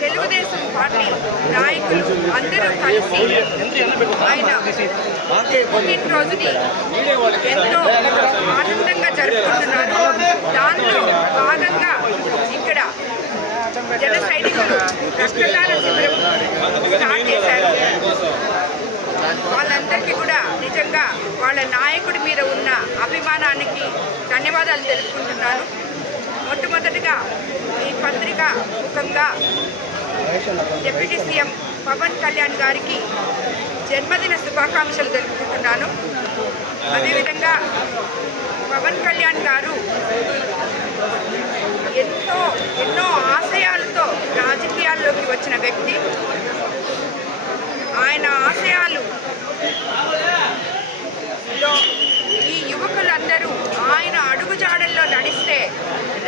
Telugu Desam party నాయకులు అందరూ కలిసి ఆయన పుట్టినరోజుని ఎంతో ఆనందంగా జరుపుకుంటున్నారు. దాంట్లో భాగంగా ఇక్కడ జన సైనికులు రక్తదాన శిబిరం స్టార్ట్ చేశారు. వాళ్ళందరికీ కూడా నిజంగా వాళ్ళ నాయకుడి మీద ఉన్న అభిమానానికి ధన్యవాదాలు తెలుపుకుంటున్నాను. మొట్టమొదటిగా ఈ పత్రిక ముఖంగా డిప్యూటీ సీఎం పవన్ కళ్యాణ్ గారికి జన్మదిన శుభాకాంక్షలు తెలుపుకుంటున్నాను. అదేవిధంగా పవన్ కళ్యాణ్ గారు ఎన్నో ఆశయాలతో రాజకీయాల్లోకి వచ్చిన వ్యక్తి. ఆయన ఆశయాలు ఈ యువకులందరూ ఆయన అడుగుజాడల్లో నడిస్తే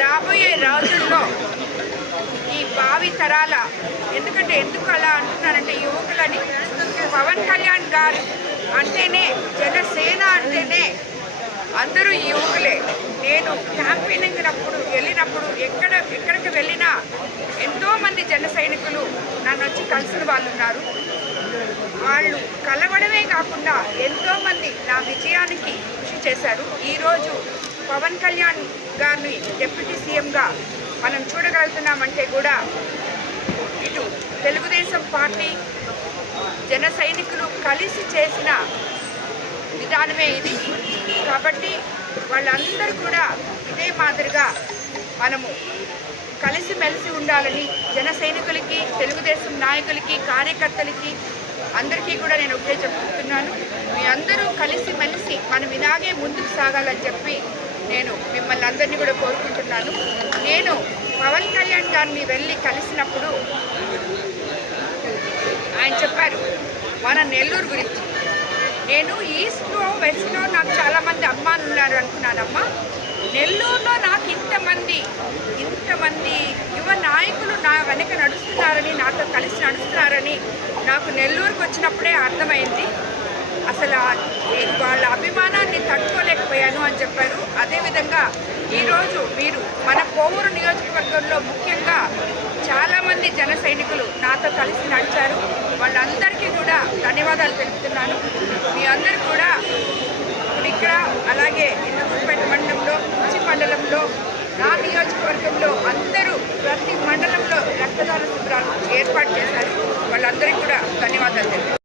రాబోయే రోజుల్లో ఈ భావి తరాల ఎందుకు అలా అంటున్నానంటే యువకులని పవన్ కళ్యాణ్ గారు అంటేనే జనసేన అంటేనే అందరూ యువకులే. నేను క్యాంపెయినింగ్ వెళ్ళినప్పుడు ఎక్కడికి వెళ్ళినా ఎంతోమంది జన సైనికులు నన్ను వచ్చి కలిసిన వాళ్ళు ఉన్నారు. వాళ్ళు కలవడమే కాకుండా ఎంతోమంది నా విజయానికి కృషి చేశారు. ఈరోజు పవన్ కళ్యాణ్ గారిని డిప్యూటీ సీఎంగా మనం చూడగలుగుతున్నామంటే కూడా ఇటు తెలుగుదేశం పార్టీ జన సైనికులు కలిసి చేసిన విధానమే ఇది. కాబట్టి వాళ్ళందరూ కూడా ఇదే మాదిరిగా మనము కలిసిమెలిసి ఉండాలని జన సైనికులకి, తెలుగుదేశం నాయకులకి, కార్యకర్తలకి అందరికీ కూడా నేను ఒకటే చెప్తున్నాను. మీ అందరూ కలిసిమెలిసి మనం ఇలాగే ముందుకు సాగాలని చెప్పి నేను మిమ్మల్ని అందరినీ కూడా కోరుకుంటున్నాను. నేను పవన్ కళ్యాణ్ గారిని వెళ్ళి కలిసినప్పుడు ఆయన చెప్పారు మన నెల్లూరు గురించి. నేను ఈస్ట్లో వెస్ట్లో నాకు చాలామంది అమ్మాలు ఉన్నారు అనుకున్నానమ్మా. నెల్లూరులో నాకు ఇంతమంది యువ నాయకులు నా వెనక నడుస్తున్నారని, నాతో కలిసి నడుస్తున్నారని నాకు నెల్లూరుకు వచ్చినప్పుడే అర్థమైంది. అసలు నేను వాళ్ళ అభిమానాన్ని తట్టుకోలేకపోయాను అని చెప్పారు. అదేవిధంగా ఈరోజు మీరు మన కోవూరు నియోజకవర్గంలో ముఖ్యంగా చాలామంది జన సైనికులు నాతో కలిసి నడిచారు. వాళ్ళందరికీ కూడా ధన్యవాదాలు తెలుపుతున్నాను. మీ అందరూ కూడా ఇక్కడ అలాగే ఇంద్రపేట మండలంలో, కుర్చి మండలంలో, నా నియోజకవర్గంలో అందరూ ప్రతి మండలంలో రక్తదాన శిబిరాలు ఏర్పాటు చేశారు. వాళ్ళందరికీ కూడా ధన్యవాదాలు తెలుపుతున్నాను.